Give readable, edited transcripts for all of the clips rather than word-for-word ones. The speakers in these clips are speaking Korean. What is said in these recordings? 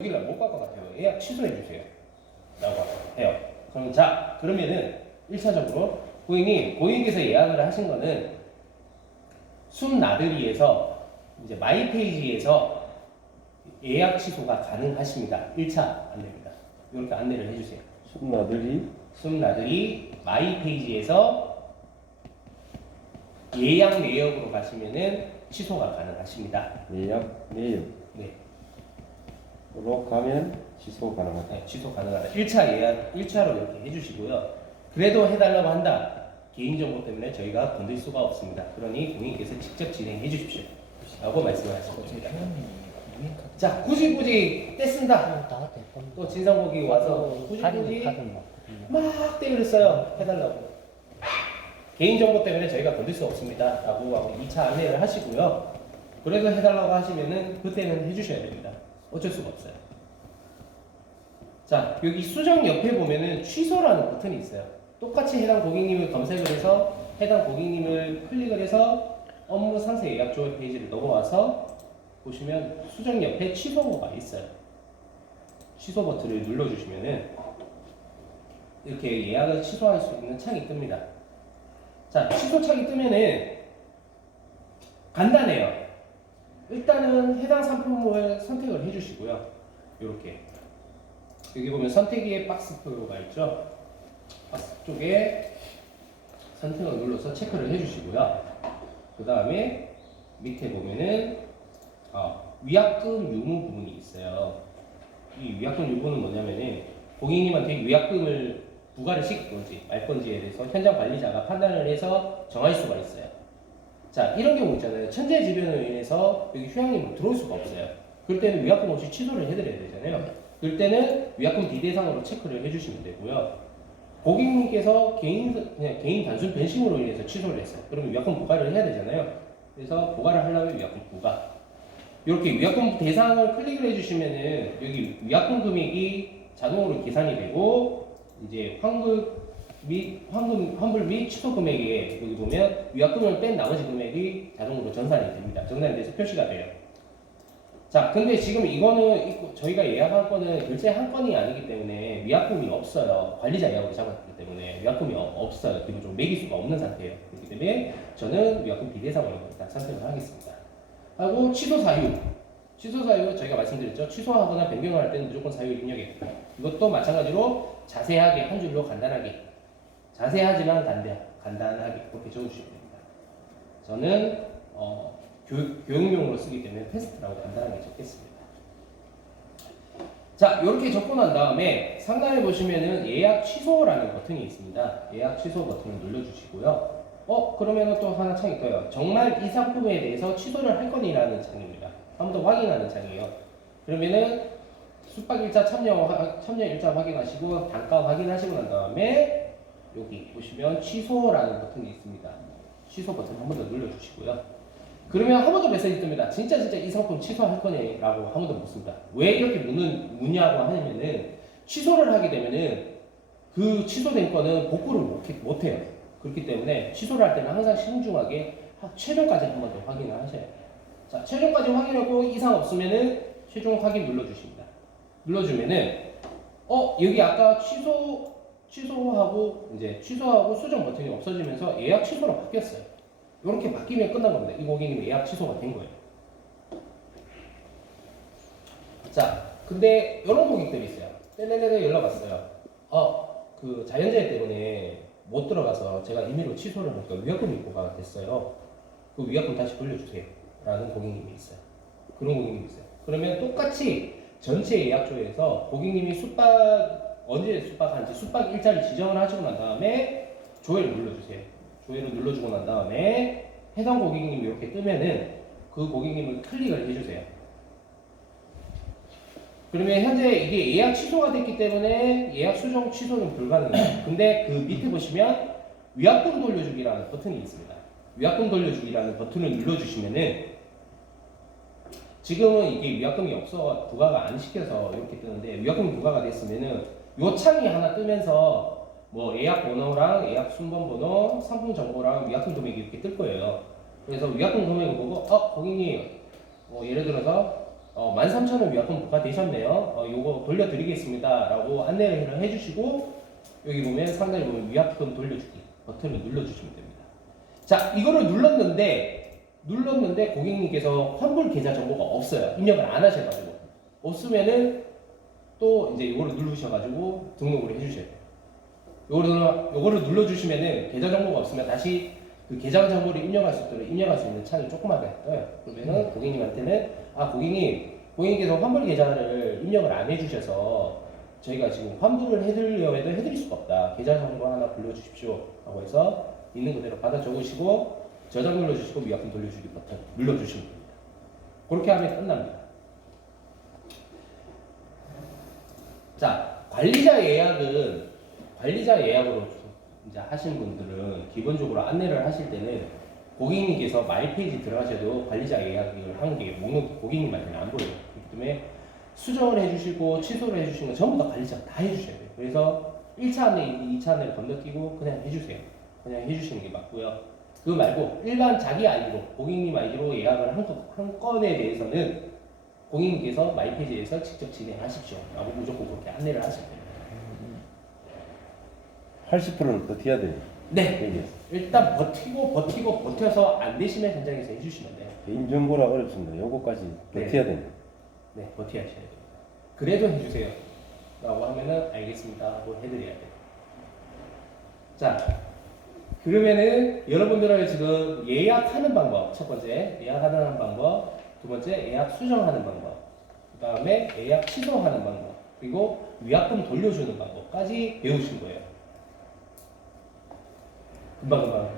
여기를 못 갈 것 같아요. 예약 취소해 주세요. 라고 해요. 그럼 자, 그러면은 1차적으로 고객님, 고객님께서 예약을 하신 거는 숨나들이에서 이제 마이 페이지에서 예약 취소가 가능하십니다. 1차 안내입니다. 이렇게 안내를 해주세요. 숨나들이 마이 페이지에서 예약 내역으로 가시면은 취소가 가능하십니다. 예약 내역. 네. 로 가면 취소 가능하다. 네, 취소 가능하다. 1차 예약, 1차로 이렇게 해주시고요. 그래도 해달라고 한다. 개인정보 때문에 저희가 건들 수가 없습니다. 그러니 고객님께서 직접 진행해 주십시오. 라고 말씀을 하셨습니다. 자, 굳이 떼쓴다. 또 진상고객이 와서 굳이 막 때렸어요. 해달라고. 개인정보 때문에 저희가 건들 수 없습니다. 라고 하고 2차 안내를 하시고요. 그래도 해달라고 하시면은 그때는 해주셔야 됩니다. 어쩔 수가 없어요. 자, 여기 수정 옆에 보면은 취소라는 버튼이 있어요. 똑같이 해당 고객님을 검색을 해서 해당 고객님을 클릭을 해서 업무 상세 예약 조회 페이지를 넘어와서 보시면 수정 옆에 취소가 있어요. 취소 버튼을 눌러주시면은 이렇게 예약을 취소할 수 있는 창이 뜹니다. 자, 취소 창이 뜨면은 간단해요. 일단은 해당 상품을 선택을 해주시고요. 이렇게 여기 보면 선택의 박스표가 있죠. 박스 쪽에 선택을 눌러서 체크를 해주시고요. 그 다음에 밑에 보면은 위약금 유무 부분이 있어요. 이 위약금 유무는 뭐냐면은 고객님한테 위약금을 부과를 시킬 건지 말 건지에 대해서 현장 관리자가 판단을 해서 정할 수가 있어요. 자, 이런 경우 있잖아요. 천재지변으로 인해서 여기 휴양림으로 들어올 수가 없어요. 그럴 때는 위약금 없이 취소를 해드려야 되잖아요. 그럴 때는 위약금 비대상으로 체크를 해주시면 되고요. 고객님께서 그냥 개인 단순 변심으로 인해서 취소를 했어요. 그러면 위약금 부과를 해야 되잖아요. 그래서 부과를 하려면 위약금 부과. 이렇게 위약금 대상을 클릭을 해주시면은 여기 위약금 금액이 자동으로 계산이 되고 이제 환불 및 취소 금액에 여기 보면 위약금을 뺀 나머지 금액이 자동으로 전산이 됩니다. 전산이 돼서 표시가 돼요. 자, 근데 지금 이거는 저희가 예약한 건은 결제 한 건이 아니기 때문에 위약금이 없어요. 관리자 예약으로 잡았기 때문에 위약금이 없어요. 기본적으로 매길 수가 없는 상태예요. 그렇기 때문에 저는 위약금 비대상으로 일단 선택을 하겠습니다. 하고 취소 사유. 취소 사유 저희가 말씀드렸죠. 취소하거나 변경을 할 때는 무조건 사유 입력해요. 이것도 마찬가지로 자세하게 한 줄로 간단하게 자세하지만 간단하게 그렇게 적어주시면 됩니다. 저는 교육용으로 쓰기 때문에 테스트라고 간단하게 적겠습니다. 자, 이렇게 적고 난 다음에 상단에 보시면은 예약 취소라는 버튼이 있습니다. 예약 취소 버튼을 눌러주시고요. 그러면은 또 하나 창이 떠요. 정말 이 상품에 대해서 취소를 할 거니라는 창입니다. 한 번 더 확인하는 창이에요. 그러면은 숙박일자 참여일자 확인하시고 단가 확인하시고 난 다음에 여기 보시면 취소라는 버튼이 있습니다. 취소 버튼 한 번 더 눌러주시고요. 그러면 한 번 더 메시지 뜹니다. 진짜 이 상품 취소할 거네 라고 한 번 더 묻습니다. 왜 이렇게 묻냐고 하냐면은 취소를 하게 되면은 그 취소된 거는 복구를 못 해요. 그렇기 때문에 취소를 할 때는 항상 신중하게 최종까지 한 번 더 확인을 하셔야 돼요. 자, 최종까지 확인하고 이상 없으면은 최종 확인 눌러주십니다. 눌러주면은 여기 아까 취소하고 수정 버튼이 없어지면서 예약 취소로 바뀌었어요. 이렇게 바뀌면 끝난 겁니다. 이 고객님 예약 취소가 된 거예요. 자, 근데 이런 고객들이 있어요. 떼레레레 연락 왔어요. 그 자연재해 때문에 못 들어가서 제가 임의로 취소를 하니까 위약금이 부과가 됐어요. 그 위약금 다시 돌려주세요. 라는 고객님이 있어요. 그런 고객님이 있어요. 그러면 똑같이 전체 예약조에서 고객님이 언제 숙박한지 숙박 일자를 지정을 하시고 난 다음에 조회를 눌러주세요. 조회를 눌러주고 난 다음에 해당 고객님이 이렇게 뜨면은 그 고객님을 클릭을 해주세요. 그러면 현재 이게 예약 취소가 됐기 때문에 예약 수정 취소는 불가능해요. 근데 그 밑에 보시면 위약금 돌려주기라는 버튼이 있습니다. 위약금 돌려주기라는 버튼을 눌러주시면은 지금은 이게 위약금이 없어 부과가 안 시켜서 이렇게 뜨는데 위약금이 부과가 됐으면은 요 창이 하나 뜨면서 뭐 예약 번호랑 예약 순번 번호, 상품 정보랑 위약금 금액이 이렇게 뜰 거예요. 그래서 위약금 금액을 보고 고객님 예를 들어서 13,000원 위약금 부과되셨네요. 요거 돌려드리겠습니다. 라고 안내를 해주시고, 여기 보면 상단에 보면 위약금 돌려주기 버튼을 눌러주시면 됩니다. 자, 이거를 눌렀는데 고객님께서 환불 계좌 정보가 없어요. 입력을 안 하셔가지고. 없으면은 또 이제 요거를 누르셔가지고 등록을 해주셔야 돼요. 요거를 눌러주시면은 계좌 정보가 없으면 다시 그 계좌 정보를 입력할 수 있는 창이 조그맣게 떠요. 그러면은 고객님한테는 고객님께서 환불 계좌를 입력을 안 해주셔서 저희가 지금 환불을 해드리려 해도 해드릴 수가 없다. 계좌 정보 하나 불러주십시오. 라고 해서 있는 그대로 받아 적으시고 저장 눌러주시고 위약금 돌려주기 버튼 눌러주시면 됩니다. 그렇게 하면 끝납니다. 자, 관리자 예약으로 이제 하시는 분들은 기본적으로 안내를 하실 때는 고객님께서 마이 페이지 들어가셔도 관리자 예약을 한 게 목록 고객님한테는 안 보여요. 그렇기 때문에 수정을 해주시고 취소를 해주시는 건 전부 다 관리자가 다 해주셔야 돼요. 그래서 1차 안내, 2차 안내를 건너뛰고 그냥 해주세요. 그냥 해주시는 게 맞고요. 그거 말고 일반 자기 아이디로 고객님 아이디로 예약을 한 건에 대해서는 고객님께서 마이 페이지에서 직접 진행하십시오. 라고 무조건 그렇게 안내를 하실 거예요. 80%는 버텨야 돼요. 네. 일단 버텨서 안 되시면 현장에서 해주시면 돼요. 개인정보라 어렵습니다. 요거까지 버텨야 됩니다. 네, 버텨야 하셔야 돼요. 그래도 해주세요. 라고 하면은 알겠습니다 하고 해드려야 돼요. 자, 그러면은 여러분들은 지금 예약하는 방법, 첫 번째 예약하는 방법, 두 번째 예약 수정하는 방법, 그 다음에 예약 취소하는 방법, 그리고 위약금 돌려주는 방법까지 배우신 거예요. 금방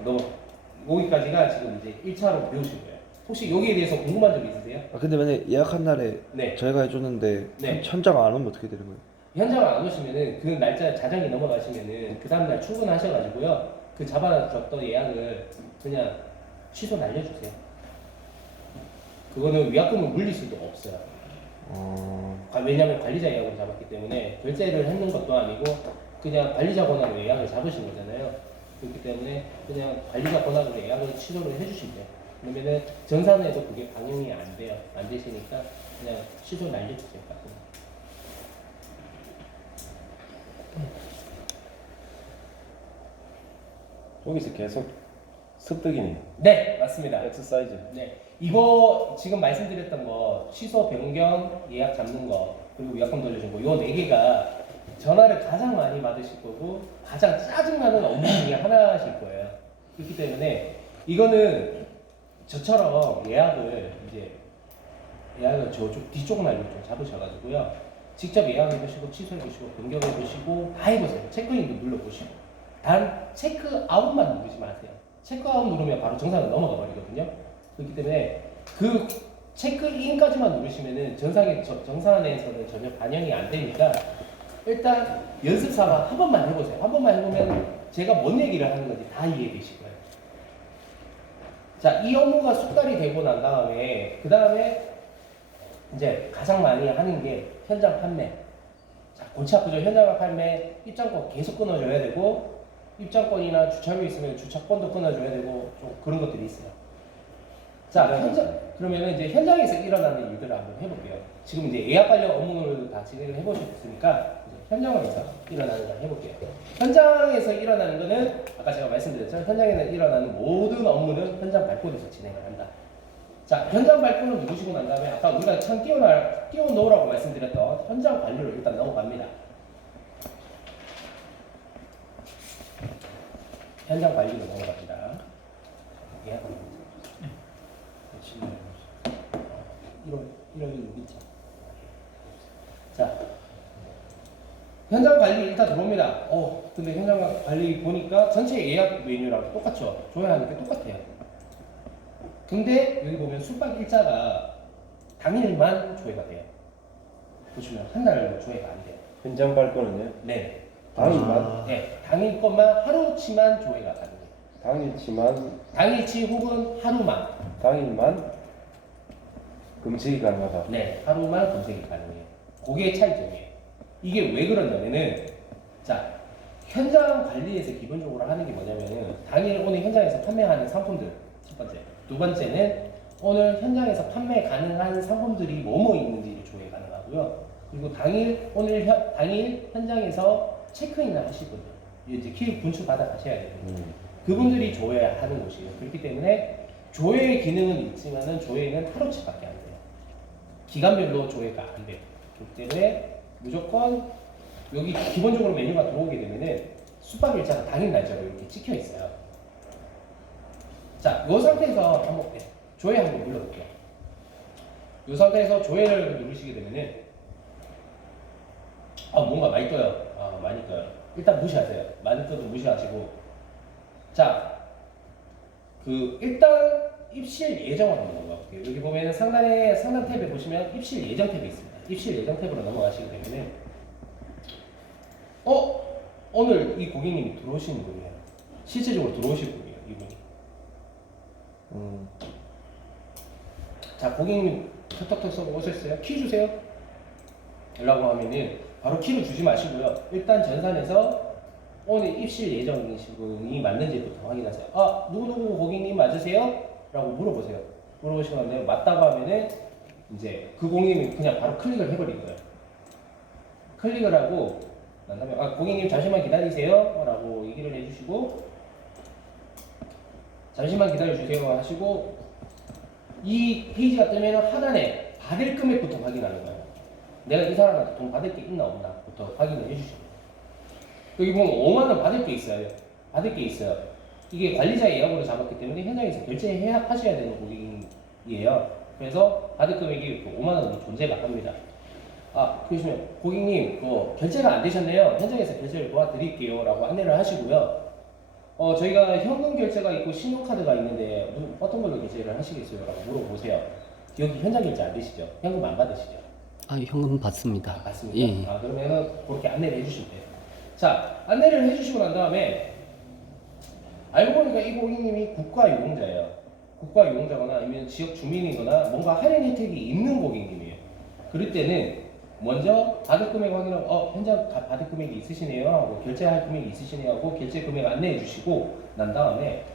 여기까지가 지금 이제 1차로 배우신 거예요. 혹시 여기에 대해서 궁금한 점 있으세요? 근데 만약에 예약한 날에 네. 저희가 해줬는데 네. 현장 안 오면 어떻게 되는 거예요? 현장을 안 오시면은 그 날짜 자정이 넘어가시면은 그 다음날 출근하셔가지고요. 그 잡아줬던 예약을 그냥 취소 날려주세요. 그거는 위약금을 물릴 수도 없어요. 왜냐하면 관리자 예약을 잡았기 때문에 결제를 했는 것도 아니고 그냥 관리자 권한으로 예약을 잡으신 거잖아요. 그렇기 때문에 그냥 관리자 권한으로 예약을 취소를 해주시면 돼요. 그러면은 전산에도 그게 반영이 안 돼요. 안 되시니까 그냥 취소 날려주세요. 여기서 계속 습득이네요. 네, 맞습니다. 엑서사이즈. 네, 이거 지금 말씀드렸던 거 취소 변경 예약 잡는 거 그리고 위약금 돌려준 거 요 네 개가 전화를 가장 많이 받으실 거고 가장 짜증나는 업무 중에 하나실 거예요. 그렇기 때문에 이거는 저처럼 예약을 저쪽 뒤쪽 날로 좀 잡으셔가지고요. 직접 예약해 보시고 취소해 보시고 변경해 보시고 다 해보세요. 체크인도 눌러 보시고 단 체크 아웃만 누르지 마세요. 체크 아웃 누르면 바로 정상으로 넘어가 버리거든요. 그렇기 때문에 그 체크인까지만 누르시면은 정산에서는 전혀 반영이 안 되니까 일단 연습 삼아 한 번만 해보세요. 한 번만 해보면 제가 뭔 얘기를 하는 건지 다 이해되실 거예요. 자, 이 업무가 숙달이 되고 난 다음에 그 다음에 이제 가장 많이 하는 게 현장 판매. 자, 골치 아프죠. 현장 판매 입장권 계속 끊어줘야 되고 입장권이나 주차료 있으면 주차권도 끊어줘야 되고 좀 그런 것들이 있어요. 자, 그러면 이제 현장에서 일어나는 일들을 한번 해볼게요. 지금 이제 예약 관련 업무를 다 진행을 해보셨으니까 현장에서 일어나는 걸 해볼게요. 현장에서 일어나는 거는 아까 제가 말씀드렸죠. 현장에서 일어나는 모든 업무는 현장 발코드에서 진행을 한다. 자, 현장 발코드 누르시고 난 다음에 아까 우리가 참 끼워 넣으라고 말씀드렸던 현장 관리로 일단 넘어갑니다. 현장 관리로 넘어갑니다. 예약 관리. 1월 6일자. 자, 현장 관리 일단 들어옵니다. 근데 현장 관리 보니까 전체 예약 메뉴랑 똑같죠? 조회하는 게 똑같아요. 근데 여기 보면 숙박 일자가 당일만 조회가 돼요. 보시면 한 달 조회가 안 돼요. 현장 발권은요? 네. 당일만? 네. 당일 것만 하루치만 조회가 가능해요. 당일치만? 당일치 혹은 하루만. 당일만 검색이 가능하다. 네. 하루만 검색이 가능해요. 그게 차이점이에요. 이게 왜 그러냐면은 자, 현장 관리에서 기본적으로 하는 게 뭐냐면은 당일 오늘 현장에서 판매하는 상품들 첫 번째. 두 번째는 오늘 현장에서 판매 가능한 상품들이 뭐뭐 있는지를 조회 가능하고요. 그리고 당일 현장에서 체크인을 하시거든요. 이제 키 분출 받아 가셔야 되거든요. 그분들이 조회하는 곳이에요. 그렇기 때문에 조회 기능은 있지만은 조회는 하루치밖에 안 돼요. 기간별로 조회가 안 돼요. 그렇기 때문에 무조건 여기 기본적으로 메뉴가 들어오게 되면은 숙박 일자가 당일 날짜로 이렇게 찍혀 있어요. 자, 이 상태에서 한번 조회 한번 눌러볼게요. 이 상태에서 조회를 누르시게 되면은 뭔가 많이 떠요. 많이 떠요. 일단 무시하세요. 많이 떠도 무시하시고, 자, 일단 입실 예정을 한번 넘어가볼게요. 여기 보면은 상단 탭에 보시면 입실 예정 탭이 있습니다. 입실 예정 탭으로 넘어가시게 되면은 오늘 이 고객님이 들어오시는 분이에요. 실제적으로 들어오실 분이에요, 이분이. 자, 고객님 톡톡톡 써고 오셨어요? 키 주세요. 라고 하면은 바로 키를 주지 마시고요. 일단 전산에서 오늘 입실 예정이신 분이 맞는지부터 확인하세요. 누구누구 고객님 맞으세요? 라고 물어보세요. 물어보시면 맞다고 하면은 이제 그 고객님이 그냥 바로 클릭을 해버린 거예요. 클릭을 하고 난 다음에 고객님 잠시만 기다리세요 라고 얘기를 해주시고, 잠시만 기다려주세요 하시고, 이 페이지가 뜨면 하단에 받을 금액부터 확인하는 거예요. 내가 이 사람한테 돈 받을 게 있나 없나 부터 확인을 해주시고, 여기 보면 5만원 받을 게 있어요. 이게 관리자 예약으로 잡았기 때문에 현장에서 결제하셔야 되는 고객이에요. 그래서 받을 금액이 5만원이 존재가 합니다. 그러시면 고객님 결제가 안 되셨네요. 현장에서 결제를 도와드릴게요 라고 안내를 하시고요. 저희가 현금 결제가 있고 신용카드가 있는데 어떤 걸로 결제를 하시겠어요? 라고 물어보세요. 여기 현장 결제 안 되시죠? 현금 안 받으시죠? 현금 받습니다. 받습니다. 예. 그러면은 그렇게 안내를 해주시면 돼요. 자, 안내를 해주시고 난 다음에 알고 보니까 이 고객님이 국가유공자예요. 국가유공자거나 아니면 지역 주민이거나 뭔가 할인 혜택이 있는 고객님이에요. 그럴 때는 먼저 받을 금액 확인하고 현장 받을 금액이 있으시네요 하고 결제할 금액이 있으시네요 하고 결제 금액 안내해 주시고 난 다음에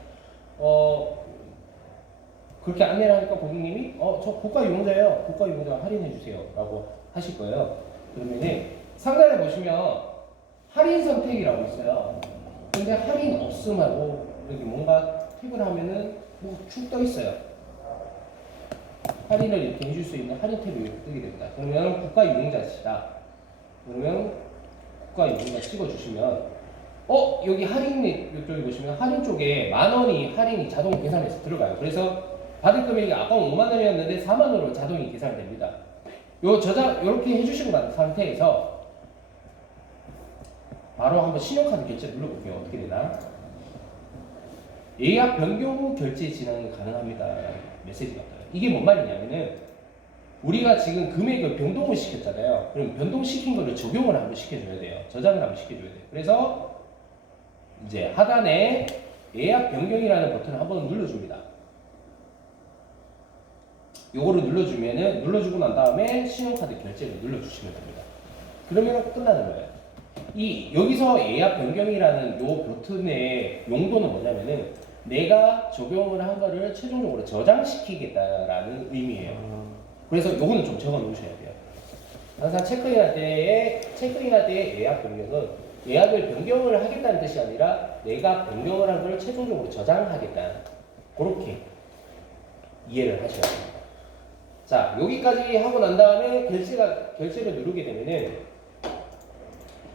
그렇게 안내를 하니까 고객님이 저 국가유공자예요. 국가유공자 할인해 주세요 라고 하실 거예요. 그러면은 상단에 보시면 할인 선택이라고 있어요. 근데 할인 없음하고 여기 뭔가 탭을 하면은 쭉 떠 있어요. 할인을 이렇게 해줄 수 있는 할인 탭이 이렇게 뜨게 됩니다. 그러면 국가유공자시다. 그러면 국가유공자 찍어주시면 여기 할인 이쪽에 보시면 할인 쪽에 10,000원이 할인이 자동 계산해서 들어가요. 그래서 받을 금액이 아까 50,000원이었는데 40,000원으로 자동이 계산됩니다. 요 저장 이렇게 해주시고 난 상태에서 바로 한번 신용카드 결제 눌러볼게요. 어떻게 되나? 예약 변경 후 결제 진행 가능합니다. 메시지가 떠요. 이게 뭔 말이냐면은 우리가 지금 금액을 변동을 시켰잖아요. 그럼 변동시킨 거를 적용을 한번 시켜줘야 돼요. 저장을 한번 시켜줘야 돼요. 그래서 이제 하단에 예약 변경이라는 버튼을 한번 눌러줍니다. 요거를 눌러주고 난 다음에 신용카드 결제를 눌러주시면 됩니다. 그러면 끝나는 거예요. 여기서 예약 변경이라는 요 버튼의 용도는 뭐냐면은 내가 적용을 한 거를 최종적으로 저장시키겠다라는 의미예요. 그래서 요거는 좀 적어 놓으셔야 돼요. 항상 체크인할 때의 예약 변경은 예약을 변경을 하겠다는 뜻이 아니라 내가 변경을 한 걸 최종적으로 저장하겠다. 그렇게 이해를 하셔야 됩니다. 자, 여기까지 하고 난 다음에 결제를 누르게 되면은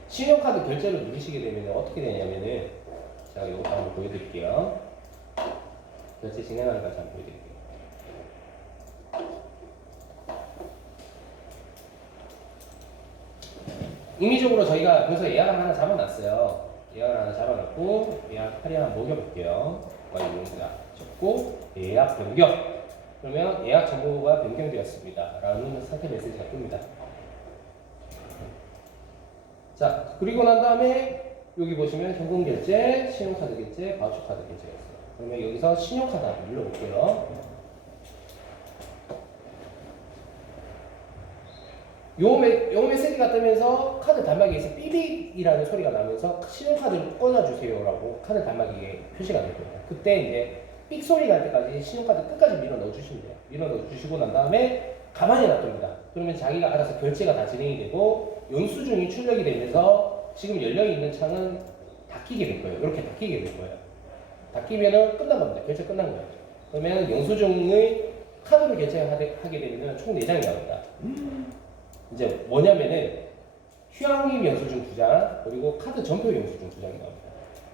신용카드 결제를 누르시게 되면 어떻게 되냐면은 제가 이거 한번 보여드릴게요. 결제 진행하는 것까지 한번 보여드릴게요. 임의적으로 저희가 벌써 예약을 하나 잡아놨어요. 예약을 하나 잡아놨고 예약 할인 한번 먹여볼게요. 이용자 적고 예약 변경. 그러면 예약 정보가 변경되었습니다. 라는 상태 메시지가 뜹니다. 자, 그리고 난 다음에 여기 보시면 현금 결제, 신용카드 결제, 바우처 카드 결제가 있어요. 그러면 여기서 신용카드 한번 눌러볼게요. 요 메시지가 뜨면서 카드 단말기에서 삐빅이라는 소리가 나면서 신용카드를 꽂아주세요 라고 카드 단말기에 표시가 될 겁니다. 그때 이제 삑 소리 날 때까지 신용카드 끝까지 밀어 넣어주시면 돼요. 밀어 넣어주시고 난 다음에 가만히 놔둡니다. 그러면 자기가 알아서 결제가 다 진행이 되고 영수증이 출력이 되면서 지금 열려있는 창은 닫히게 될 거예요. 이렇게 닫히게 될 거예요. 닫히면은 끝난 겁니다. 결제 끝난 거예요. 그러면 영수증의 카드로 결제하게 되면 총 4장이 나옵니다. 이제 뭐냐면은 휴양림 영수증 2장 그리고 카드 전표 영수증 2장이 나옵니다.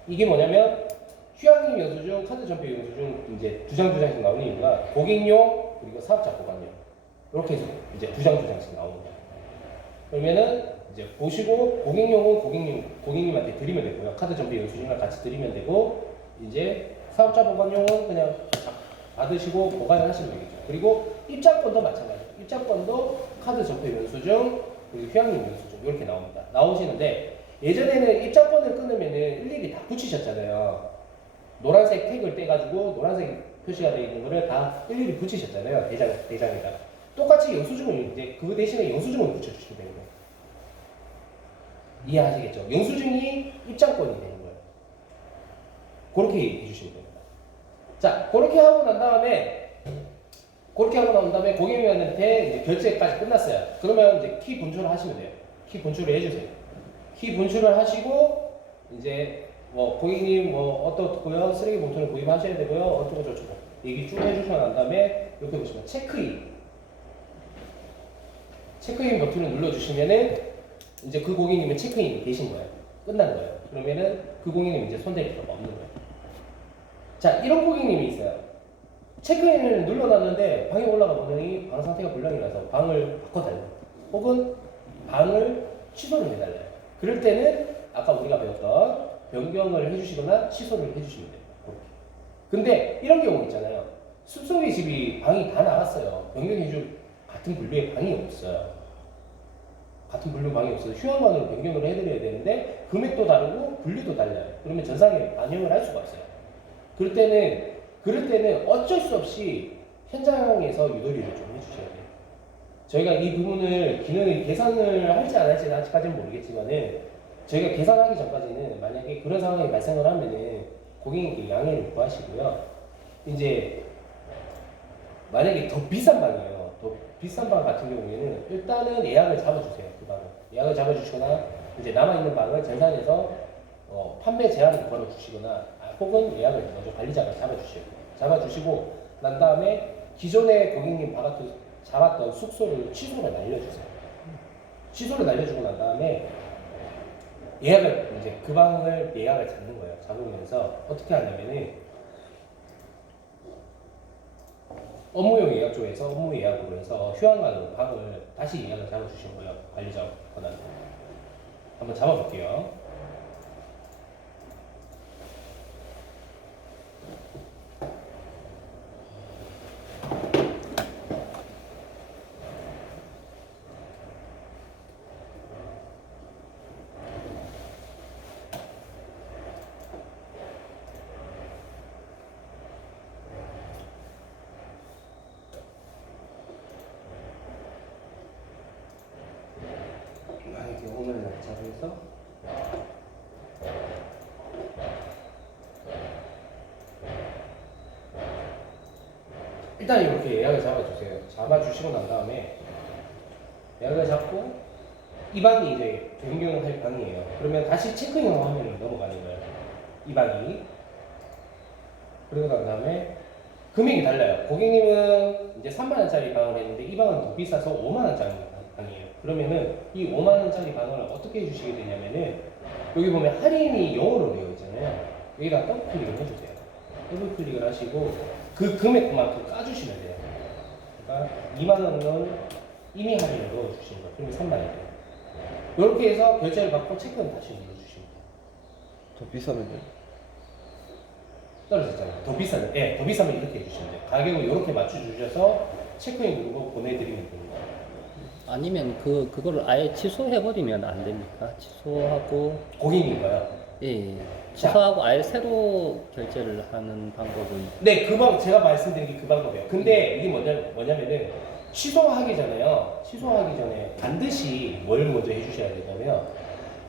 이게 뭐냐면 휴양림 영수증, 카드 전표 영수증 이제 2장씩 나오는 이유가 고객용 그리고 사업자 보관용 이렇게 해서 이제 2장씩 나옵니다. 그러면은 이제 보시고 고객용은 고객님한테 드리면 되고요. 카드 전표 영수증이랑 같이 드리면 되고 이제 사업자 보관용은 그냥 받으시고 보관을 하시면 되겠죠. 그리고 입장권도 마찬가지예요. 입장권도 카드 전표 영수증 그리고 휴양림 영수증 이렇게 나옵니다. 나오시는데 예전에는 입장권을 끊으면은 일일이 다 붙이셨잖아요. 노란색 태그를 떼가지고 노란색 표시가 되어 있는 거를 다 일일이 붙이셨잖아요. 대장에다가. 똑같이 영수증을 이제 그 대신에 영수증을 붙여주시면 되는 거예요. 이해하시겠죠? 영수증이 입장권이 되는 거예요. 그렇게 해주시면 됩니다. 자, 그렇게 하고 난 다음에 고객님한테 이제 결제까지 끝났어요. 그러면 이제 키 분출을 하시면 돼요. 키 분출을 해주세요. 키 분출을 하시고 이제 뭐 고객님 뭐 어떻고요? 쓰레기 봉투를 구입하셔야 되고요. 어쩌고 저쩌고 얘기 쭉 해주시고 난 다음에 이렇게 보시면 체크인 버튼을 눌러주시면은 이제 그 고객님은 체크인이 되신 거예요. 끝난 거예요. 그러면은 그 고객님 이제 손댈 필요가 없는 거예요. 자, 이런 고객님이 있어요. 체크인을 눌러놨는데 방에 올라가 보더니 방 상태가 불량이라서 방을 바꿔달래요. 혹은 방을 취소를 해달래요. 그럴 때는 아까 우리가 배웠던 변경을 해주시거나 취소를 해주시면 돼요. 그렇게. 근데 이런 경우 있잖아요. 숲속의 집이 방이 다 나갔어요. 변경해줄 같은 분류의 방이 없어요. 같은 분류 방이 없어서 휴양관으로 변경을 해드려야 되는데 금액도 다르고 분류도 달라요. 그러면 전산에 반영을 할 수가 없어요. 그럴 때는 어쩔 수 없이 현장에서 유도리를 좀 해주셔야 돼요. 저희가 이 부분을 기능을 개선을 할지 안 할지는 아직까지는 모르겠지만은 저희가 계산하기 전까지는 만약에 그런 상황이 발생을 하면은 고객님께 양해를 구하시고요. 이제 만약에 더 비싼 방이에요. 더 비싼 방 같은 경우에는 일단은 예약을 잡아주세요. 그 방을 예약을 잡아주시거나 이제 남아있는 방을 전산에서 판매 제한을 걸어주시거나 혹은 예약을 먼저 관리자가 잡아주시고 난 다음에 기존에 고객님 잡았던 숙소를 취소를 날려주세요. 취소를 날려주고 난 다음에 예약을 이제 그 방을 예약을 잡는 거예요. 잡으면서 어떻게 하냐면은 업무용 예약 쪽에서 업무 예약으로 해서 휴양관으로 방을 다시 예약을 잡아주신 거예요. 관리자 권한. 한번 잡아볼게요. 만약에 오늘 날짜로 해서 일단 이렇게 예약을 잡아주세요. 잡아주시고 난 다음에 예약을 잡고 이 방이 이제 변경을 할 방이에요. 그러면 다시 체크인 화면으로 넘어가는 거예요. 이 방이. 그리고 난 다음에 금액이 달라요. 고객님은 이제 3만 원짜리 방을 했는데 이 방은 더 비싸서 5만 원짜리 방이에요. 그러면은 이 5만 원짜리 방을 어떻게 해주시게 되냐면은 여기 보면 할인이 0으로 되어 있잖아요. 여기다 더블 클릭을 해주세요. 더블 클릭을 하시고 그 금액만큼 까주시면 돼요. 그러니까 2만 원은 이미 할인을 넣어주시는 거예요. 그러면 3만 원이에요. 이렇게 해서 결제를 받고 체크는 다시 눌러주시면 돼요. 더 비싸면요? 떨어졌잖아요. 더 비싸면, 더 비싸면 이렇게 해주시면 돼요. 가격을 이렇게 맞춰주셔서 체크인 누르고 보내드리면 됩니다. 아니면 그거를 아예 취소해버리면 안 됩니까? 취소하고 고객님인가요? 예, 취소하고 아예 새로 결제를 하는 방법은 네, 제가 말씀드린 게 그 방법이에요. 근데 이게 뭐냐면은 취소하기 전에 반드시 뭘 먼저 해주셔야 되냐면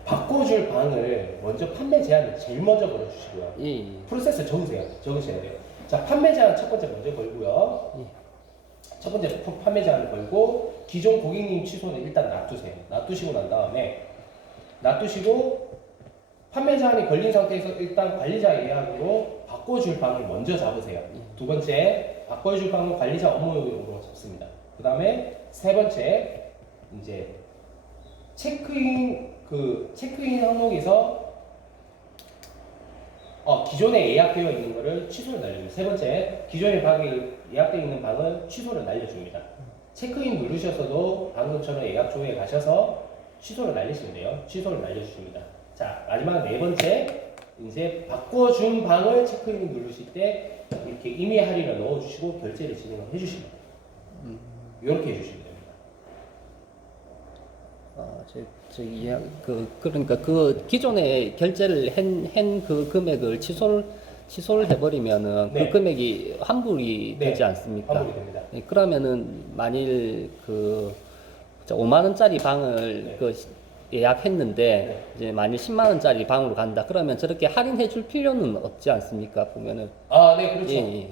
바꿔줄 방을 먼저 판매 제한을 제일 먼저 걸어주시고요. 예, 프로세스 적으셔야 돼요. 자, 판매 제한 첫 번째 먼저 걸고요. 예. 첫 번째 판매 제한을 걸고 기존 고객님 취소는 일단 놔두세요. 놔두시고 난 다음에 놔두시고 판매 제한이 걸린 상태에서 일단 관리자 예약으로 바꿔줄 방을 먼저 잡으세요. 두 번째 바꿔줄 방은 관리자 업무용으로 잡습니다. 그 다음에 세 번째 이제 체크인 항목에서 기존에 예약되어 있는 거를 취소를 날려줍니다. 세 번째, 기존에 방이 예약되어 있는 방은 취소를 날려줍니다. 체크인 누르셔서도 방금처럼 예약 조회에 가셔서 취소를 날리시면 돼요. 취소를 날려주십니다. 자, 마지막 네 번째, 이제 바꿔준 방을 체크인 누르실 때 이렇게 임의 할인을 넣어주시고 결제를 진행을 해주십니다. 이렇게 해주시면 됩니다. 그러니까 그 기존에 결제를 한 그 금액을 취소를 해버리면은 네. 그 금액이 환불이 네. 되지 않습니까? 환불이 됩니다. 네, 그러면은 만일 5만 원짜리 방을 네. 예약했는데 네. 이제 만일 10만 원짜리 방으로 간다. 그러면 저렇게 할인해 줄 필요는 없지 않습니까? 보면은 네, 그렇죠. 예.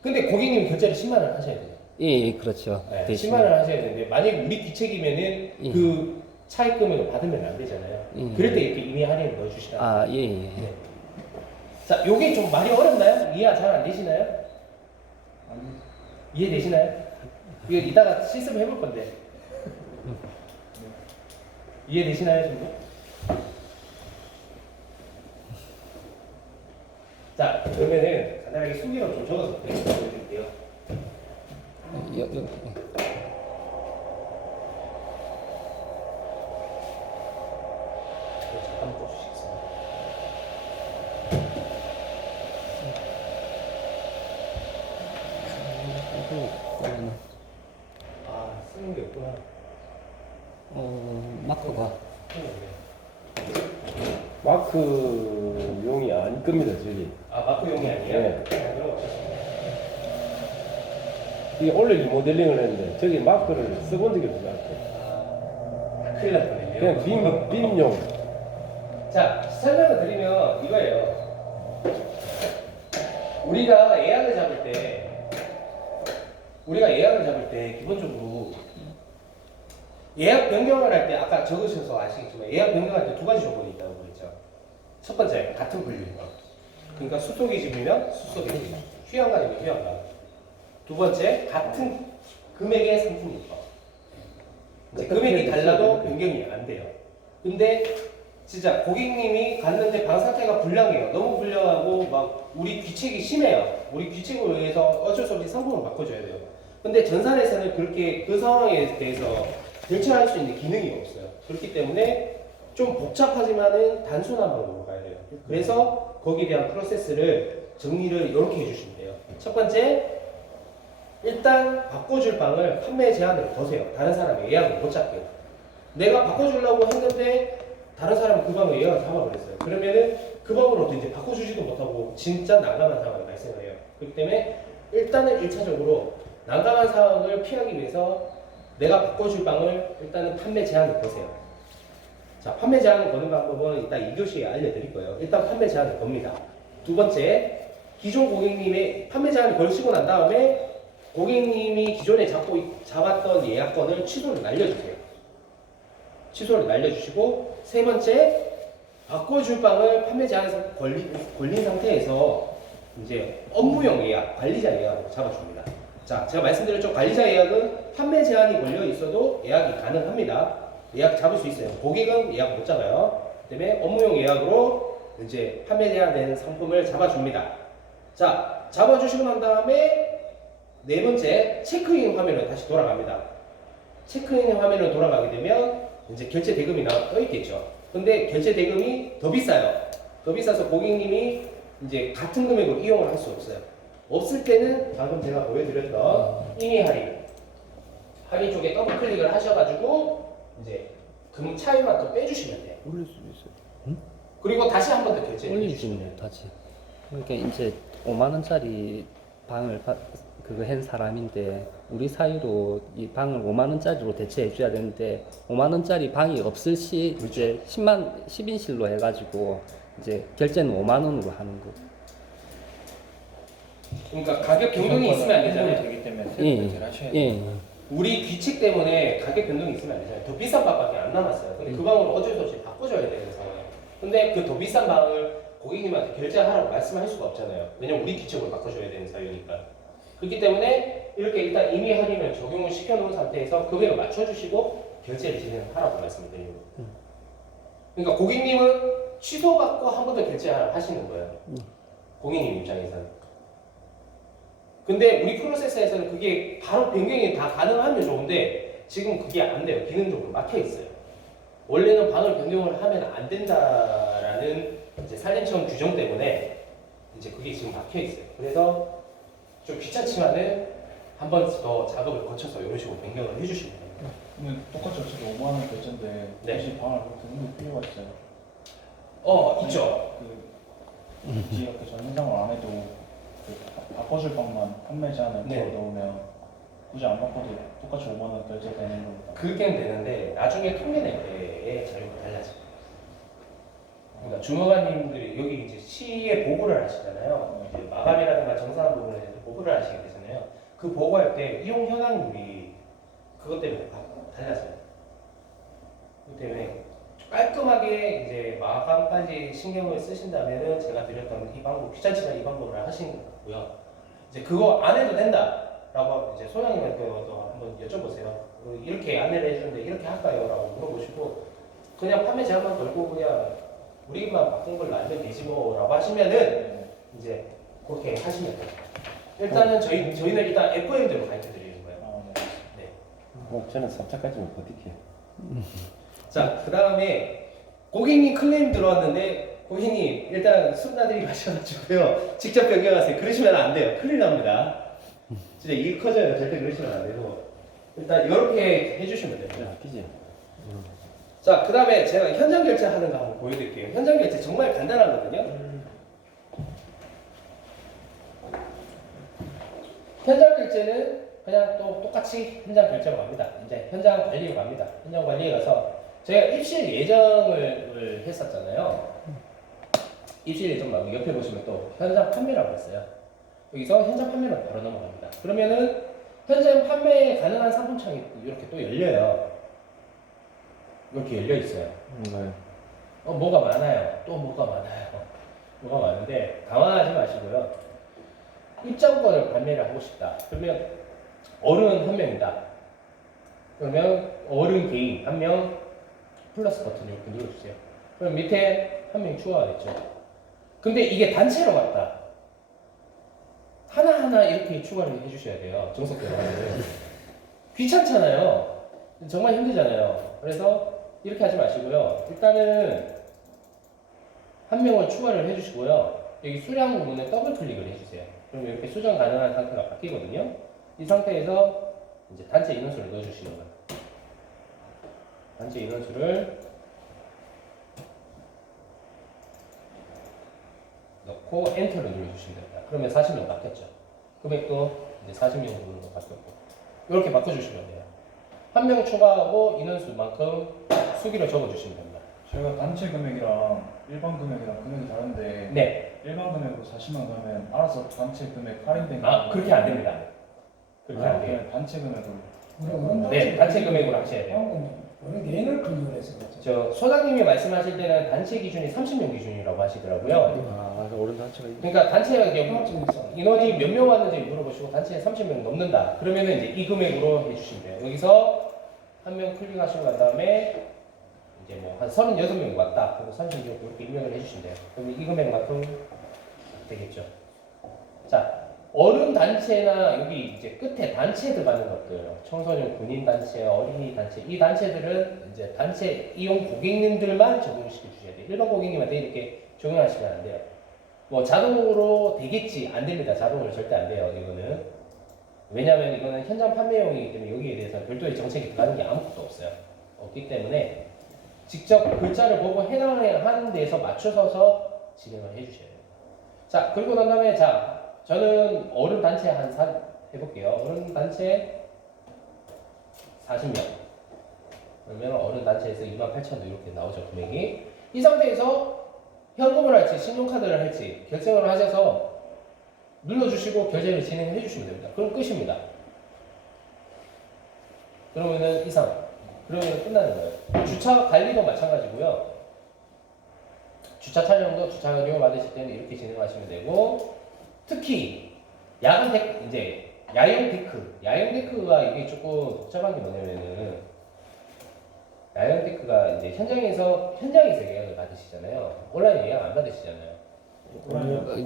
근데 고객님 결제를 10만 원 하셔야 돼요. 예, 그렇죠. 네, 대신 10만 원 하셔야 되는데 만약 우리 귀책이면은 예. 그 차익 금액을 받으면 안 되잖아요. 예. 그럴 때 이렇게 임의 할인을 넣어주시라. 예. 네. 자, 요게 좀 말이 어렵나요? 이해 잘 안 되시나요? 이해되시나요? 이거 이따가 실습을 해볼 건데. 이해되시나요, 정도? 자, 그러면은 간단하게 수기로 좀 적어서 보여드릴게요. 잠깐 꺼주시겠습니다. 쓰는 게 없구나. 마커가 마크용이 아닐 겁니다, 저기. 마크용이 아니에요? 네. 그럼 어쩌습니까? 이게 원래 리모델링을 했는데 저기 마크를 써본 적이 없는 것 같아요. 큰일 날 뻔했네요. 그냥 빈용. 자, 설명을 드리면 이거예요. 우리가 예약을 잡을 때 기본적으로 예약 변경을 할 때 아까 적으셔서 아시겠지만 예약 변경할 때 두 가지 조건이 있다고 그랬죠. 첫 번째, 같은 분류인 거. 그러니까 수속의 집이면 수속의 집, 휴양관이면 휴양관. 두 번째, 같은 금액의 상품인 거. 이제 금액이 달라도 변경이 안 돼요. 근데 진짜 고객님이 갔는데 방 상태가 불량해요. 너무 불량하고 막 우리 귀책이 심해요. 우리 귀책을 위해서 어쩔 수 없이 상품을 바꿔줘야 돼요. 근데 전산에서는 그렇게 그 상황에 대해서 결제할 수 있는 기능이 없어요. 그렇기 때문에 좀 복잡하지만은 단순한 방법으로 가야 돼요. 그래서 거기에 대한 프로세스를 정리를 이렇게 해주시면 돼요. 첫 번째, 일단 바꿔줄 방을 판매 제한으로 거세요. 다른 사람이 예약을 못 잡게. 내가 바꿔주려고 했는데 다른 사람은 그 방을 예약을 잡아버렸어요. 그러면은 그 방으로 이제 바꿔주지도 못하고 진짜 난감한 상황이 발생을 해요. 그렇기 때문에 일단은 1차적으로 난감한 상황을 피하기 위해서 내가 바꿔줄 방을 일단은 판매 제한을 거세요. 자, 판매 제한을 거는 방법은 이따 2교시에 알려드릴 거예요. 일단 판매 제한을 겁니다. 두 번째, 기존 고객님의 판매 제한을 걸시고 난 다음에 고객님이 기존에 잡았던 예약권을 취소를 날려주세요. 취소를 날려주시고, 세 번째, 바꿔줄 방을 판매 제한에서 걸린 상태에서 이제 업무용 예약, 관리자 예약으로 잡아줍니다. 자, 제가 말씀드렸죠. 관리자 예약은 판매 제한이 걸려 있어도 예약이 가능합니다. 예약 잡을 수 있어요. 고객은 예약 못 잡아요. 그다음에 업무용 예약으로 이제 판매 제한되는 상품을 잡아줍니다. 자, 잡아주시고 난 다음에 네 번째, 체크인 화면으로 다시 돌아갑니다. 체크인 화면으로 돌아가게 되면 이제 결제 대금이 떠 있겠죠. 근데 결제 대금이 더 비싸요. 더 비싸서 고객님이 이제 같은 금액으로 이용을 할 수 없어요. 없을 때는 방금 제가 보여드렸던 임의 할인 쪽에 더블 클릭을 하셔가지고 이제 금 차이만 더 빼주시면 돼요. 올릴 수도 있어요. 그리고 다시 한 번 더 결제를 올리지는 해주시면 돼요. 못하지. 그러니까 이제 5만 원짜리 방을 그거 한 사람인데 우리 사이로 이 방을 5만 원짜리로 대체해 줘야 되는데 5만 원짜리 방이 없을 시 이제 10인실로 해가지고 이제 결제는 5만 원으로 하는 거. 그러니까 가격 변동이 있으면 안 되잖아요. 되기 때문에 예. 세금 대체를 하셔야 돼요. 예. 우리 규칙 때문에 가격 변동이 있으면 안 되잖아요. 더 비싼 방밖에 안 남았어요. 근데 그 방을 어쩔 수 없이 바꿔줘야 되는 상황이에요. 근데 그 더 비싼 방을 고객님한테 결제하라고 말씀할 수가 없잖아요. 왜냐면 우리 규칙으로 바꿔줘야 되는 사유니까. 그렇기 때문에 이렇게 일단 임의 할인을 적용을 시켜놓은 상태에서 금액을 맞춰주시고 결제를 진행하라고 말씀을 드리는 거예요. 그러니까 고객님은 취소받고 한 번 더 결제하시는 거예요. 고객님 입장에서는. 근데 우리 프로세서에서는 그게 바로 변경이 다 가능하면 좋은데 지금 그게 안 돼요. 기능적으로 막혀 있어요. 원래는 방을 변경을 하면 안 된다라는 이제 산림청 규정 때문에 이제 그게 지금 막혀 있어요. 그래서 좀 귀찮지만은 한 번 더 작업을 거쳐서 이런 식으로 변경을 해주시면 됩니다. 그러면 똑같이 어차피 5만 원 결제인데 네. 굳이 방을 그렇게 넣는 필요가 있어요. 있죠. 굳이 이렇게 전신상을 안 해도 바꿔줄 방만 판매 제한을 네. 넣으면 굳이 안 바꿔도 똑같이 5만 원 결제되는 겁니다. 그렇게는 되는데 나중에 통계 낼 때의 자료가 달라져요. 그러니까 주무관님들이 여기 이제 시에 보고를 하시잖아요. 이제 마감이라든가 정산한 부분에 대해서 보고를 하시게 되잖아요. 그 보고할 때 이용 현황률이 그것 때문에 달라져요. 그렇기 때문에 깔끔하게 이제 마감까지 신경을 쓰신다면은 제가 드렸던 이 방법, 귀찮지만 이 방법을 하시는 것 같고요. 이제 그거 안 해도 된다라고 이제 소장님한테도 한번 여쭤보세요. 이렇게 안내를 해주는데 이렇게 할까요?라고 물어보시고 그냥 판매 제한만 걸고 그냥 우리만 바꾼 걸로 알면 되지 뭐라고 하시면은 이제 그렇게 하시면 돼요. 일단은 저희는 일단 FM대로 가르쳐 드리는 거예요. 아, 네. 네. 뭐 저는 3차까지는 버틸게요. 자, 그 다음에 고객님 클레임 들어왔는데 고객님 일단 수납들이 가셔가지고요 직접 변경하세요. 그러시면 안 돼요. 큰일 납니다. 진짜 일 커져요. 절대 그러시면 안 되고 일단 이렇게 해주시면 됩니다. 그지? 자, 그 다음에 제가 현장 결제하는 거 한번 보여드릴게요. 현장 결제 정말 간단하거든요. 현장 결제는 그냥 또 똑같이 현장 결제로 갑니다. 이제 현장 관리로 갑니다. 현장 관리에 가서 저희가 입실 예정을 했었잖아요. 입실 예정 말고 옆에 보시면 또 현장 판매라고 했어요. 여기서 현장 판매로 바로 넘어갑니다. 그러면은 현장 판매 가능한 상품창이 이렇게 또 열려요. 이렇게 열려 있어요. 네. 뭐가 많아요. 또 뭐가 많아요. 뭐가 많은데 당황하지 마시고요. 입장권을 판매를 하고 싶다. 그러면 어른 한 명이다. 그러면 어른 개인 한 명 플러스 버튼 이렇게 눌러주세요. 그럼 밑에 한 명이 추가가 됐죠. 근데 이게 단체로 갔다. 하나하나 이렇게 추가를 해주셔야 돼요. 정석대로 하면. 귀찮잖아요. 정말 힘들잖아요. 그래서 이렇게 하지 마시고요. 일단은 한 명을 추가를 해주시고요. 여기 수량 부분에 더블 클릭을 해주세요. 그럼 이렇게 수정 가능한 상태가 바뀌거든요. 이 상태에서 이제 단체 인원수를 넣어주시는 거예요. 단체 인원수를 넣고 엔터를 눌러주시면 됩니다. 그러면 40명 바뀌었죠. 금액도 이제 40명으로 바뀌었고 이렇게 바꿔주시면 돼요. 한 명 추가하고 인원수만큼 수기를 적어주시면 됩니다. 저희가 단체 금액이랑 일반 금액이랑 금액이 다른데 네. 일반 금액으로 40만 가면 알아서 단체 금액 할인된 그렇게 안 됩니다. 그렇게 안 돼요. 그냥 단체 금액으로 네, 단체 금액으로 하셔야 돼요. 우리 개인을 클릭을 해서 저 소장님이 말씀하실 때는 단체 기준이 30명 기준이라고 하시더라고요. 아, 어른 단체가 있네. 그러니까 단체가 이제 인원이 몇 명 왔는지 물어보시고 단체에 30명 넘는다. 그러면은 이제 이 금액으로 해주시면 돼요. 여기서 한 명 클릭하시고 난 다음에 이제 뭐 한 36명이 왔다. 그리고 30명 이렇게 입력을 해주시면 돼요. 그럼 이 금액만큼 되겠죠. 자, 어른 단체나 여기 이제 끝에 단체 들어가는 것들, 청소년 군인 단체, 어린이 단체, 이 단체들은 이제 단체 이용 고객님들만 적용시켜 주셔야 돼요. 일반 고객님한테 이렇게 적용하시면 안 돼요. 뭐 자동으로 되겠지, 안 됩니다. 자동으로 절대 안 돼요. 이거는 왜냐하면 이거는 현장 판매용이기 때문에 여기에 대해서 별도의 정책이 들어가는 게 아무것도 없어요. 없기 때문에 직접 글자를 보고 해당하는 데서 맞춰서 진행을 해주셔야 돼요. 자, 그리고 난 다음에 자. 저는 어른 단체 해볼게요. 어른 단체 40명. 그러면 어른 단체에서 28,000원 이렇게 나오죠, 금액이. 이 상태에서 현금을 할지, 신용카드를 할지 결정을 하셔서 눌러주시고 결제를 진행해 주시면 됩니다. 그럼 끝입니다. 그러면은 이상. 그러면 끝나는 거예요. 주차 관리도 마찬가지고요. 주차 촬영도 주차료 받으실 때는 이렇게 진행하시면 되고, 특히 야간 데크, 이제 야영 데크가 이게 조금 복잡한 게 뭐냐면은, 야영 데크가 이제 현장에서 예약을 받으시잖아요. 온라인 예약 안 받으시잖아요.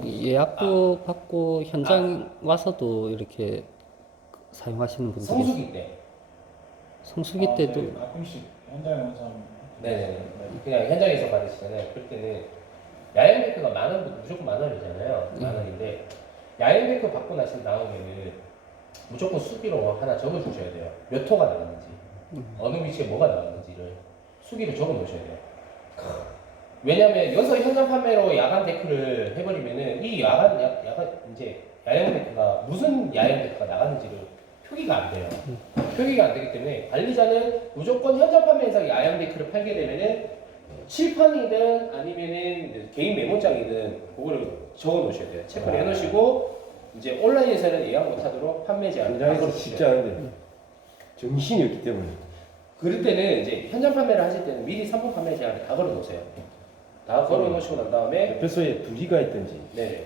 예약도 받고 현장 와서도 이렇게 사용하시는 분들이 성수기 때. 성수기 때도 네, 가끔씩 현장에 온 사람. 네네. 그냥 현장에서 받으시잖아요. 그럴 때는 야영 데크가 무조건 10,000원이잖아요. 10,000원인데 야영 데크 받고 나신 다음에는 무조건 수기로 하나 적어주셔야 돼요. 몇 호가 나갔는지, 어느 위치에 뭐가 나갔는지를 수기로 적어 놓으셔야 돼요. 왜냐면 여기서 현장 판매로 야간 데크를 해버리면은 이 야간 이제 야영 데크가 무슨 야영 데크가 나갔는지를 표기가 안 돼요. 표기가 안 되기 때문에 관리자는 무조건 현장 판매에서 야영 데크를 팔게 되면은 칠판이든 아니면은 개인 메모장이든 그거를 적어 놓으셔야 돼요. 체크를 해 놓으시고 이제 온라인에서는 예약 못 하도록 판매 제한을 현장에서 쉽지 않은데 정신이 없기 때문에. 그럴 때는 이제 현장 판매를 하실 때는 미리 상품 판매 제한을 다 걸어 놓으세요. 다 걸어 놓으시고 난 다음에 옆에서에 둘이가 있든지 네.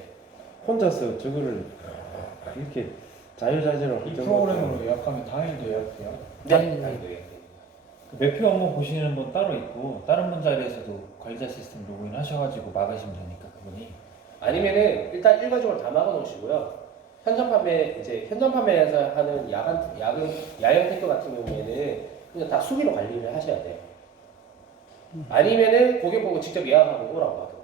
혼자서 저거를 이렇게 자유자재로 이 프로그램으로 예약하면 당일도 예약돼요. 네. 매표 업무 보시는 분 따로 있고 다른 분 자리에서도 관리자 시스템 로그인 하셔가지고 막으시면 되니까 그분이 아니면은 일단 일괄적으로 다 막아 놓으시고요. 현장 판매에서 하는 야영 테크 같은 경우에는 그냥 다 수기로 관리를 하셔야 돼요. 아니면은 고객 보고 직접 예약하고 오라고 하더라.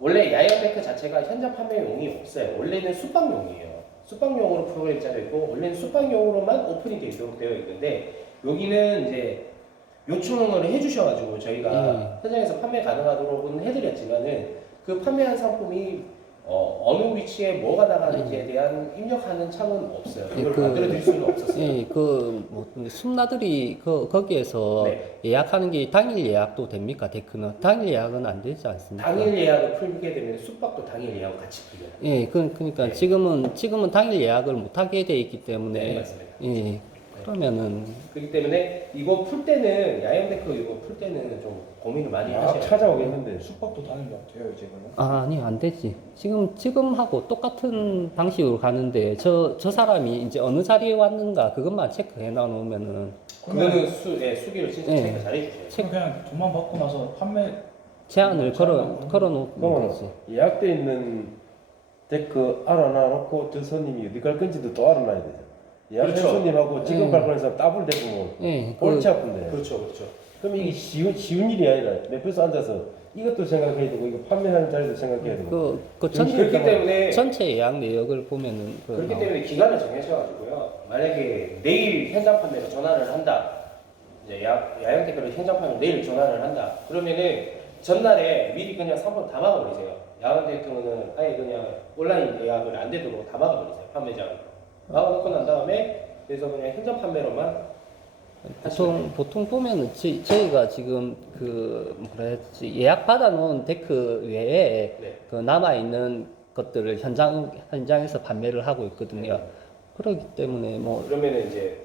원래 야영 테크 자체가 현장 판매용이 없어요. 원래는 숙박용이에요. 숙박용으로 프로그램 짜져 있고 원래는 숙박용으로만 오픈이 되어 있는데 여기는 이제 요청을 해주셔가지고 저희가 현장에서 판매 가능하도록은 해드렸지만은 그 판매한 상품이 어느 위치에 뭐가 나가는지에 대한 입력하는 창은 없어요. 이걸 만들어 드릴 수는 없었어요. 예, 뭐 숨나들이 거기에서 네. 예약하는 게 당일 예약도 됩니까? 데크는 당일 예약은 안 되지 않습니까? 당일 예약을 풀게 되면 숙박도 당일 예약을 같이 풀려요. 예, 그러니까 네. 지금은 당일 예약을 못 하게 돼 있기 때문에 네, 맞습니다. 예, 그러면은 그렇기 때문에 이거 풀 때는 야영 데크 이거 풀 때는 좀 고민을 많이 막 하셔야 돼요. 찾아오겠는데 숙박도 당일 예약돼요 이제 그러면? 아니 안 되지. 지금하고 똑같은 방식으로 가는데 저 사람이 이제 어느 자리에 왔는가 그것만 체크해 놔놓으면은 그거는 수기를 진짜 네. 체크 잘 해주셔야 돼요. 그냥 돈만 받고 나서 판매 제한을 걸어 그러면 놓으면 되지. 예약돼 있는 데크 알아놔놓고 저 손님이 어디 갈 건지도 또 알아놔야 되죠. 예약한 그렇죠. 손님하고 지금 갈 거는 사람 더블 데크 뭐 예, 골치 아픈데. 그렇죠. 그럼 이게 쉬운 일이 아니라 옆에서 앉아서 이것도 생각해야 되고 이거 판매하는 자리도 생각해야 되고. 그렇기 때문에 전체 예약 내역을 보면은 그렇기 때문에 기간을 정하셔가지고요. 만약에 내일 현장 판매로 전화를 한다. 이제 야영 테크를 현장 판매 내일 전화를 한다. 그러면은 전날에 미리 그냥 상품 다 막아버리세요. 야영 테크는 아예 그냥 온라인 예약을 안 되도록 다 막아버리세요. 판매장으로. 막아놓고 난 다음에 그래서 그냥 현장 판매로만 보통 보면은 저희가 지금 그 뭐라 했지 예약 받아놓은 데크 외에 네. 그 남아 있는 것들을 현장에서 판매를 하고 있거든요. 그렇기 때문에 뭐 그러면은 이제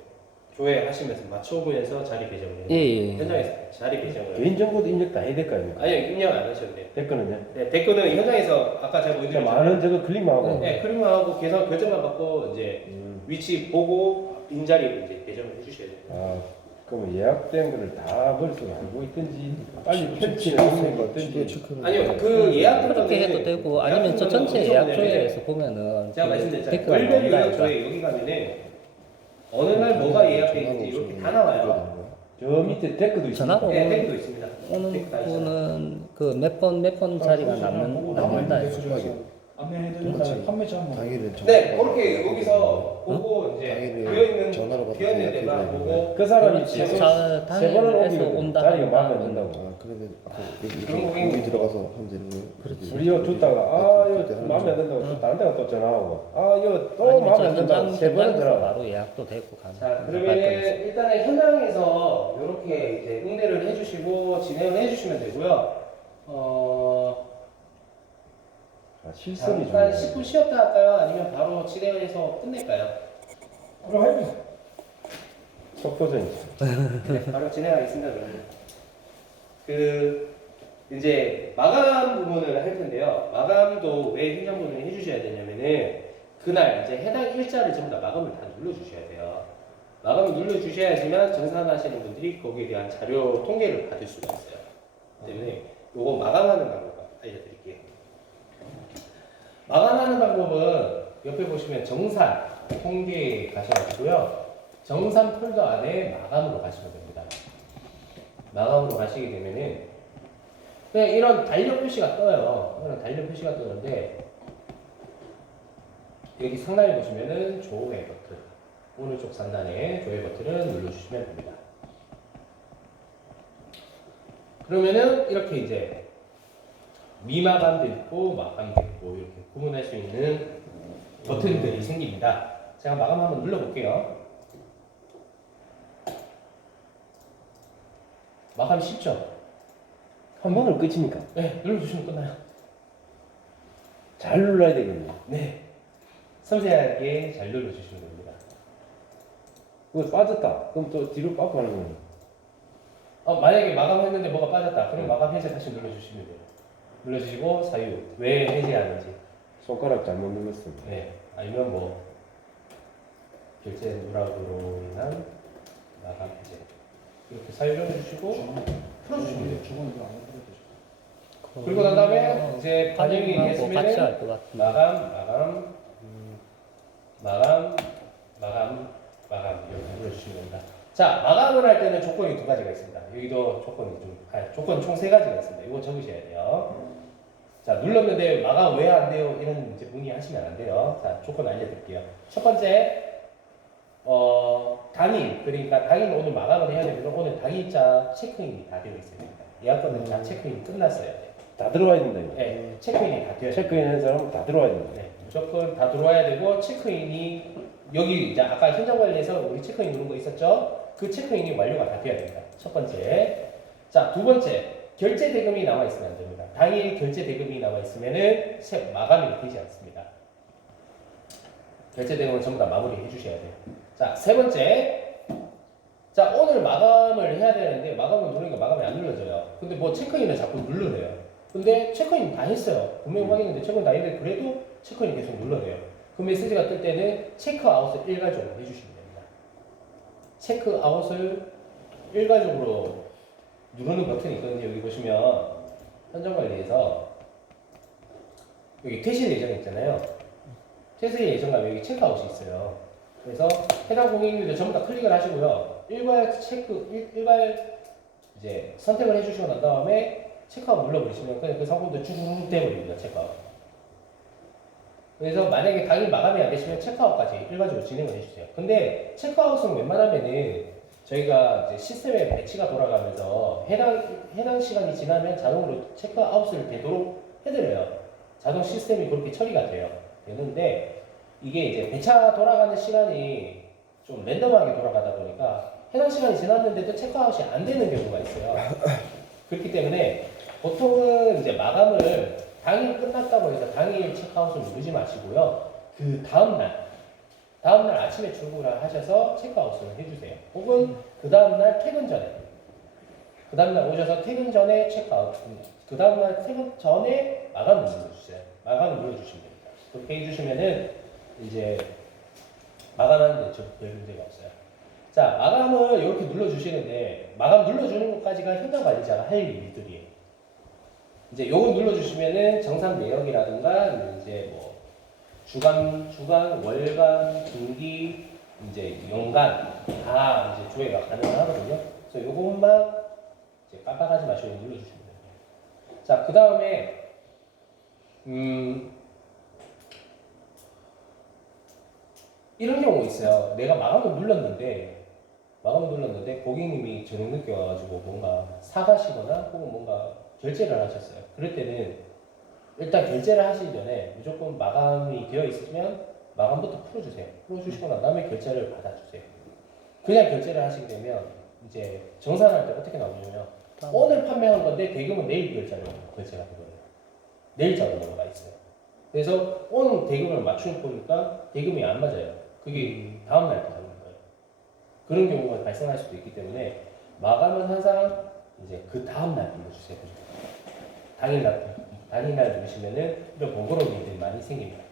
조회하시면서 맞춰보면서 자리 배정을 해요. 예. 현장에서 자리 배정을. 개인정보도 입력 다 해야 될 거 아닙니까? 아니요, 입력 안 하셔도 돼요. 데크는요? 네, 댓글은 현장에서 아까 제가 보여드린 많은 저거 클릭만 하고. 네, 클릭만 하고 계산 결제만 받고 이제 위치 보고 빈자리를 이제 배정을 해주셔야 돼요. 아, 그러면 예약된 거를 다 머릿속에 알고 있든지 빨리 펼치는 거 어떤지. 아니요, 그 예약 그렇게 해도 되고 아니면 저 전체 예약 조회에서 보면은 제가 그 말씀드렸잖아요. 데크가 월별 예약 나온다니까. 조회 여기 가면은 어느 날 뭐가 예약돼 있는지 이렇게 다 나와요. 저 밑에 데크도 있습니다. 전화로 네, 댓글도 있습니다. 오는 댓글 다 있어요. 분은 그 몇 번 자리가 남는다 해서 안내해드리는 판매자 한번 네, 그렇게 여기서 보고 이제 비어있는 전화로 받아서 비어있는 데만 예약해줘야 보고 그 사람이 자, 세 번을 당일에서 오기로 온다 자리가 한다. 마음에 안 든다고. 아 그러면 그런 고객님. 여기 들어가서 하면 되는 거예요? 그렇지. 우리 이거 줬다가 그때 이거 하는 마음에 안 거죠. 든다고 또 다른 데가 또 전화하고 이거 또 아니면 마음에 저 안 든다고 세 번을 현장에서 들어가. 바로 예약도 되고 가는. 자, 그러면 일단은 현장에서 이렇게 이제 응대를 해주시고 진행을 해주시면 되고요. 실습이 잠깐 중요해요. 10분 쉬었다 할까요? 아니면 바로 진행해서 끝낼까요? 그럼 해주세요. 속도전이죠. 네, 바로 진행하겠습니다. 그러면. 이제 마감 부분을 할 텐데요. 마감도 왜 행정부는 해주셔야 되냐면은 그날 이제 해당 일자를 전부 다 마감을 다 눌러주셔야 돼요. 마감을 눌러주셔야지만 정산하시는 분들이 거기에 대한 자료 통계를 받을 수가 있어요. 때문에 요거 마감하는 방법 알려드릴게요. 마감하는 방법은 옆에 보시면 정산 통계에 가셔가지고요. 정산 폴더 안에 마감으로 가시면 됩니다. 마감으로 가시게 되면은 그냥 이런 달력 표시가 떠요. 이런 달력 표시가 뜨는데 여기 상단에 보시면은 조회 버튼, 오른쪽 상단에 조회 버튼을 눌러주시면 됩니다. 그러면은 이렇게 이제 미마감도 있고 마감도 있고 이렇게 구분할 수 있는 버튼들이 생깁니다. 제가 마감 한번 눌러볼게요. 마감 쉽죠? 한 번을 끝이니까 네, 눌러주시면 끝나요. 잘 눌러야 되거든요. 네, 섬세하게 잘 눌러주시면 됩니다. 그거 빠졌다. 그럼 또 뒤로 빠고 하는 거예요. 만약에 마감했는데 뭐가 빠졌다. 그럼 마감 해제 다시 눌러주시면 돼요. 눌러주시고 사유, 왜 해제하는지. 손가락 잘못 눌렀습니다. 네, 아니면 뭐 결제 누락으로 인한 마감 해제. 이렇게 사유 정해주시고 풀어주시면 돼요. 저건 이거 안 해도 되죠. 그리고 난 다음에 이제 반영이 같이 됐으면은 할 것 같은데. 마감 이렇게 눌러주시면 됩니다. 자, 마감을 할 때는 조건이 두 가지가 있습니다. 여기도 조건 총 세 가지가 있습니다. 이거 적으셔야 돼요. 자, 눌렀는데 마감 왜 안 돼요? 이런 이제 문의하시면 안 돼요. 자, 조건 알려드릴게요. 첫 번째, 당일, 그러니까 당일 오늘 마감을 해야 되면 오늘 당일자 체크인이 다 되어 있어야 됩니다. 예약권은 다 체크인이 끝났어야 돼요. 다 들어와야 된다 이거. 네, 체크인이 다 되어야 돼요. 체크인 한 사람은 다 들어와야 된다. 네, 무조건 다 들어와야 되고 체크인이 여기 이제 아까 현장관리에서 우리 체크인 누른 거 있었죠? 그 체크인이 완료가 다 돼야 됩니다. 첫 번째. 자, 두 번째. 결제 대금이 나와 있으면 안 됩니다. 당일 결제 대금이 나와 있으면은 마감이 되지 않습니다. 결제 대금은 전부 다 마무리해 주셔야 돼요. 자, 세 번째. 자, 오늘 마감을 해야 되는데 마감을 누르니까 마감이 안 눌러져요. 근데 뭐 체크인을 자꾸 누르래요. 근데 체크인 다 했어요. 분명히 확인했는데 체크인 다 했는데 그래도 체크인 계속 눌러내요. 그 메시지가 뜰 때는 체크아웃을 일괄적으로 해주시면 됩니다. 체크아웃을 일괄적으로 누르는 버튼이 있거든요. 여기 보시면 현장관리에서 여기 퇴실 예정 있잖아요. 퇴실 예정과 여기 체크아웃이 있어요. 그래서 해당 고객님들 전부 다 클릭을 하시고요. 일괄 이제 선택을 해주시고 난 다음에 체크아웃 눌러버리시면 그냥 그 상품도 쭉 돼버립니다. 체크아웃. 그래서 만약에 당일 마감이 안 되시면 체크아웃까지 일괄적으로 진행을 해주세요. 근데 체크아웃은 웬만하면은 저희가 이제 시스템에 배치가 돌아가면서 해당 시간이 지나면 자동으로 체크아웃을 되도록 해드려요. 자동 시스템이 그렇게 처리가 되는데 이게 이제 배차 돌아가는 시간이 좀 랜덤하게 돌아가다 보니까 해당 시간이 지났는데도 체크아웃이 안 되는 경우가 있어요. 그렇기 때문에 보통은 이제 마감을 당일 끝났다고 해서 당일 체크아웃을 누르지 마시고요. 그 다음날 아침에 출근을 하셔서 체크아웃을 해주세요. 혹은 그 다음날 퇴근 전에. 그 다음날 오셔서 퇴근 전에 체크아웃. 그 다음날 퇴근 전에 마감을 눌러주세요. 마감을 눌러주시면 됩니다. 그렇게 해주시면은 이제 마감하는데 별 문제가 없어요. 자, 마감을 이렇게 눌러주시는데 마감 눌러주는 것까지가 현장 관리자가 할 일들이에요. 이제 요거 눌러주시면은 정산 내역이라든가 이제 뭐 주간, 월간, 분기, 이제 연간 다 이제 조회가 가능하거든요. 그래서 요것만 이제 깜빡하지 마시고 눌러주시면 됩니다. 자, 그 다음에 이런 경우 있어요. 내가 마감을 눌렀는데 고객님이 저녁 늦게 와가지고 뭔가 사가시거나 혹은 뭔가 결제를 하셨어요. 그럴 때는 일단 결제를 하시기 전에 무조건 마감이 되어 있으면 마감부터 풀어주세요. 풀어주시고 난 다음에 결제를 받아주세요. 그냥 결제를 하시게 되면 이제 정산할 때 어떻게 나오냐면 오늘 판매한 건데 대금은 내일 결제가 되거든요. 내일 자동으로가 있어요. 그래서 온 대금을 맞추는 보니까 대금이 안 맞아요. 그게 다음 날 들어가는 거예요. 그런 경우가 발생할 수도 있기 때문에 마감은 항상 이제 그 다음 날 눌러주세요. 당일날 누르시면은 이런 번거로운 일들이 많이 생깁니다.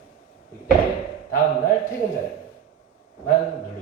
그렇기 때문에 다음 날 퇴근 전에만 눌러.